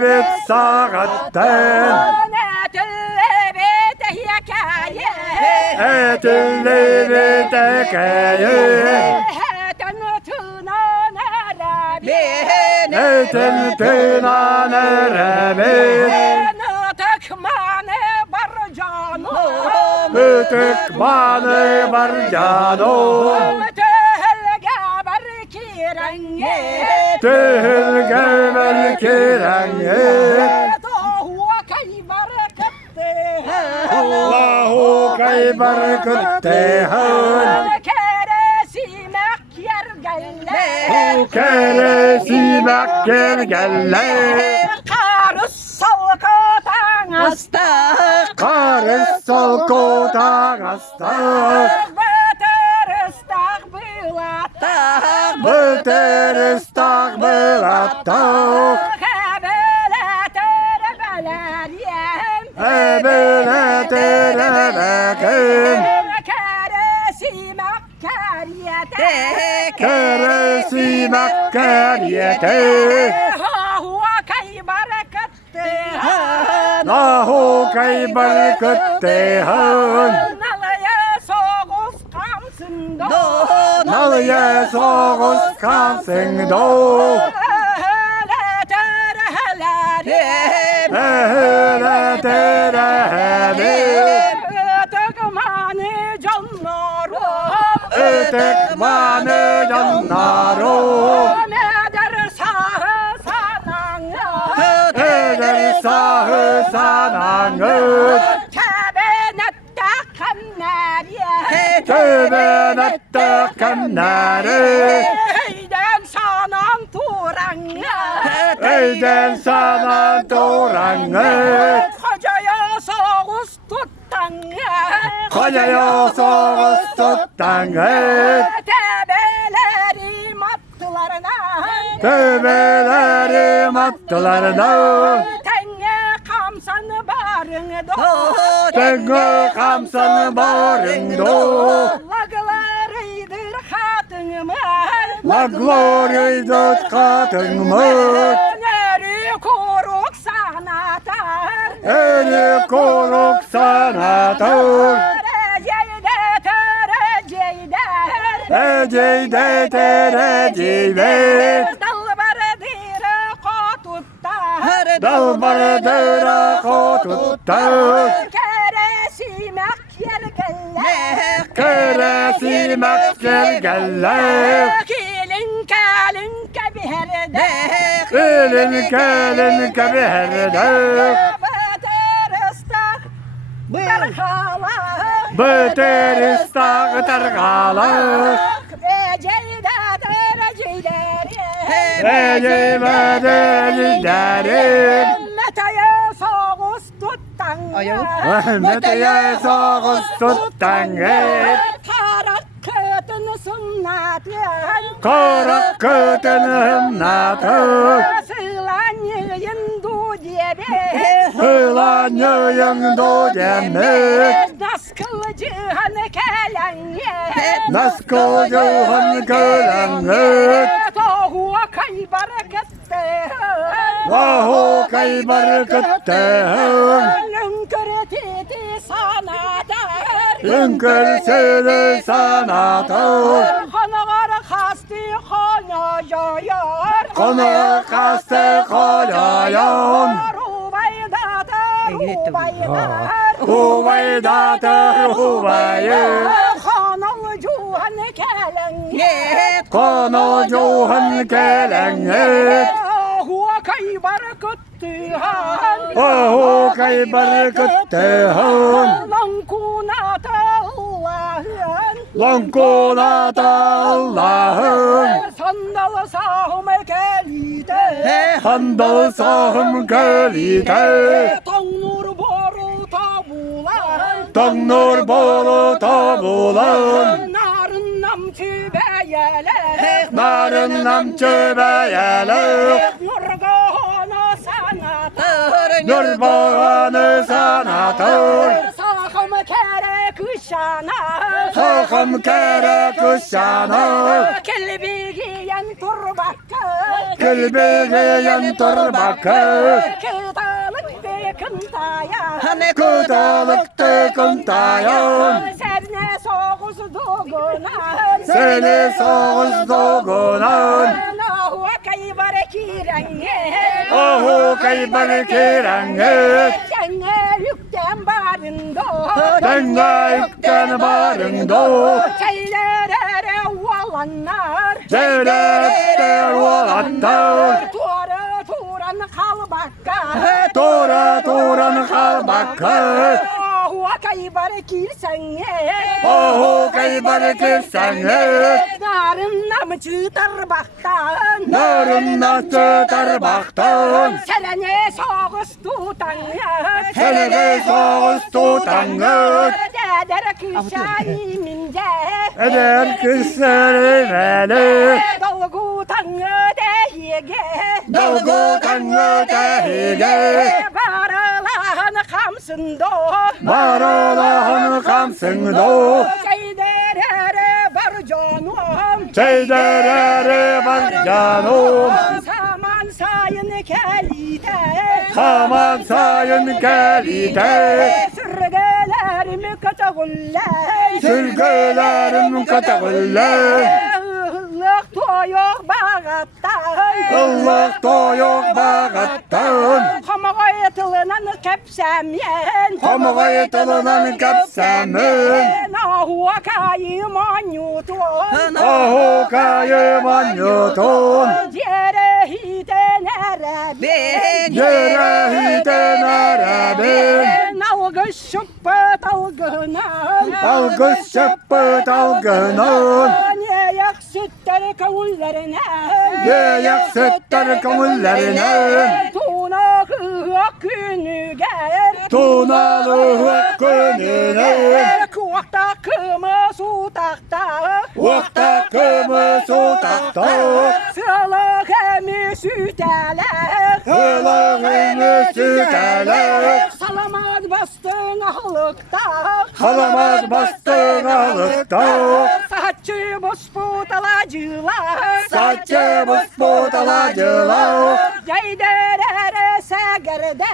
bit sağatten Etille bit hikaye Etin tünan erebit Bütük manı barcano Tühül gevvel kirenge Allahu kaybar kıttehın Keresi mekker gelle Karıs sol kotak astak Bıtır istakbıl attak Ebele terebekim Keresi mekkeriyete Nahu kaybar kıttehın Nalıya soğuz kansın do Ehele terehebim Ötek manı canlarım Eder sahı sananır Tübenette kemleri Eyden sanan turanı Eyden sana doğranı Kocaya soğuz tuttanı Kocaya soğuz tuttanı Tebelerim attılarına Tübelerim attılarına Tenge kamsanı barını do Tenge kamsanı barındı Laglarıydır hatınımı La gloriydi kadınımı Neri koruk sanatar Eri koruk sanatır Eceyde tereceyde Dal barıdıra kotuttar Keresi mekyel gelle Keresi mekker gelle Kilin kalin kebiherde Elin kelin kebiherde Bıtır ıstak Bıtır ıstak targalı Eceyde dereceyleri Eceyde dereceyleri Meteye soğuz tuttan Meteye soğuz tuttan Karak kötünü sünnatın Karak kötünüm natır Sılan yığın du diye Hılan yığın do demek Naskıl cihan kelenge Naskıl cihan kelenge Tohu kaybar kıttı Vahu kaybar kıttehın Lünkür titi sanatar Lünkür sürü sanatır Konar hasti konar yoyor Konu kastı koyayon Huvaydatır huvayı Kanal cuhan kelenge Konu cuhun kelenge Huwa kaybar kıttıhan Vahu kaybar kıttehın Lankunata Allah'ın Lankunata Allah'ın Sandal sahım kelite Handal sahım kelite Tanrı boru tabulan Tanrı boru tabulan Narın nam tübeyele Narın nam çöbeyele Nurgana sanatır Nurbahanı sanatır Sahım kere kışana Tohum kere kuşanı Kelbi giyen turbakı Gülbeğen torbakı Kıdalık ve kıntaya Kudalıktı kıntayın Sevne soğuz doğuna Seni soğuz doğunan Nahu kaybar kirenge Ohu kaybar kirenge Kenge yükten barındo Denge yükten barındo Çeylere valanlar Cevdette olattar Tuara turan kalbakka Tora toran kalbakı Nahu kaybar kirsenge Ohu kaybar kirsanı Narın namcı tarbaktan Narınna tutar baktan Selene soğuz tutan Seni soğuz tutanı Deder kışayiminde Eder kızları veli Dalgu tanı deyge Dalgu tanrı tehige Varılan kamsın do Var Allah'ın kamsın do Şeyderere bar canım Şeyderere var canım Saman sayın kelite Haman sayın gelide Sürgelerimi katağuller Sürgülerin katağıller Ihlık toyuk bağattan Allah doyuk bağattan Kamağa tılınan kepsemyen Kamuğa yatılınan kapsamın Nahu kayım anyutun Ahu kayıman yutun Yere hiten erebin Yere hiden arabin Nalgı şıppı dalgınan Algız çöpü dalgının Niyak sütter kavullerine Yeyak sütler kamullerine Tuna hıhak günü gel Tunalı gününe Kuvakta kımı su takta Vakta kımı su takta Sılı hemi süteler Hılağını süteler Salamaz bastın ahlıkta Halamaz bastın alıkta Saçı busput alacılar Saçı busput alacılar Ceyderere segerde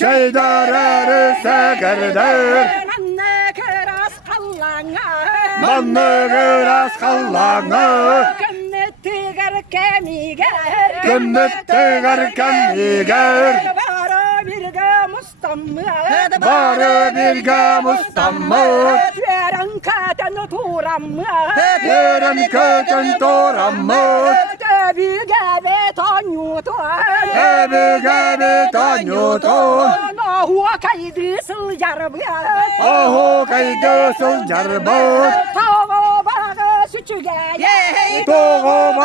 Şeydararı segerder Anne kıras kallana Manlı gıras kallağını Kımmetti gar kemiger Gümmüt tığarken iger Bara bir gamustamı Barı bir gamustamı Veren katen turamı Yeren kötün toramı Debi gebe tanyutun Ebi gebi tanyutun Nahu kaydı sılcar bıyak Ahu kaydı sılcar bot Tava bağı süçüge Doğu